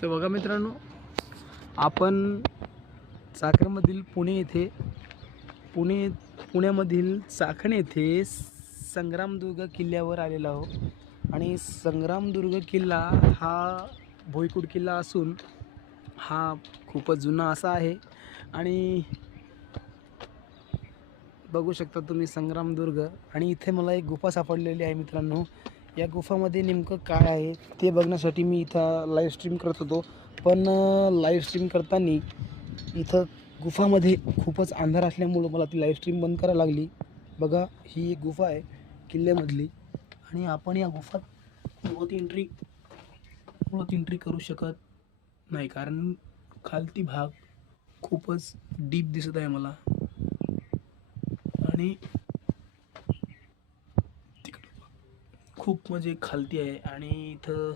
तर बघा मित्रांनो, आपण चाकणमधील पुण्यामधील चाकण येथे संग्रामदुर्ग किल्ल्यावर आलेलो आहोत. आणि संग्रामदुर्ग किल्ला हा भुईकोट किल्ला असून हा खूपच जुना असा आहे. आणि बघू शकता तुम्ही संग्रामदुर्ग. आणि इथे मला एक गुफा सापडलेली आहे मित्रांनो. या गुफामध्ये नेमकं काय आहे ते बघण्यासाठी मी इथं लाईव्ह स्ट्रीम करत होतो. पण लाईव्ह स्ट्रीम करताना इथं गुफामध्ये खूपच अंधार असल्यामुळं मला ती लाईव्ह स्ट्रीम बंद करायला लागली. बघा, ही एक गुफा आहे किल्ल्यामधली. आणि आपण या गुफात मुळात एंट्री करू शकत नाही, कारण खालती भाग खूपच डीप दिसत आहे मला. आणि तिकडे खूप म्हणजे खालती आहे. आणि इथं